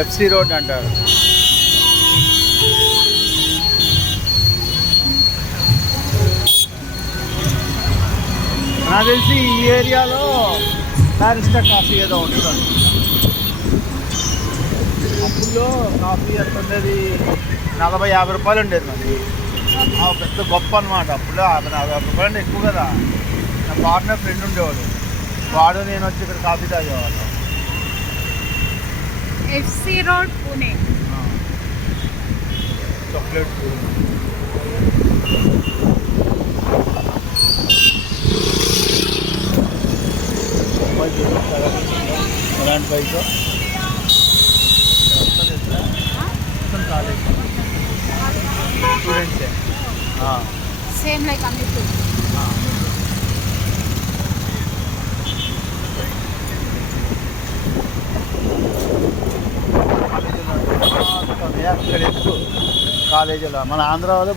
FC road అంటారు. నాకు తెలిసి ఈ ఏరియాలో బారిస్టా కాఫీ ఏదో ఉంటుంది. అప్పుల్లో కాఫీ ఎంత ఉండేది, 40-50 రూపాయలు ఉండేది. మరి పెద్ద గొప్ప అనమాట. అప్పుడు 50-40 రూపాయలు అంటే ఎక్కువ కదా. నా పార్ట్నర్ ఫ్రెండ్ ఉండేవాడు, వాడు నేను వచ్చి ఇక్కడ కాఫీ తాగేవాళ్ళం. FC road Pune. చాక్లెట్ అలాంటి బైక్ కాలేజ్ స్టూడెంట్సే. Same like Ameerpur. అక్కడ ఎక్కువ కాలేజీలో మన ఆంధ్ర వాళ్ళు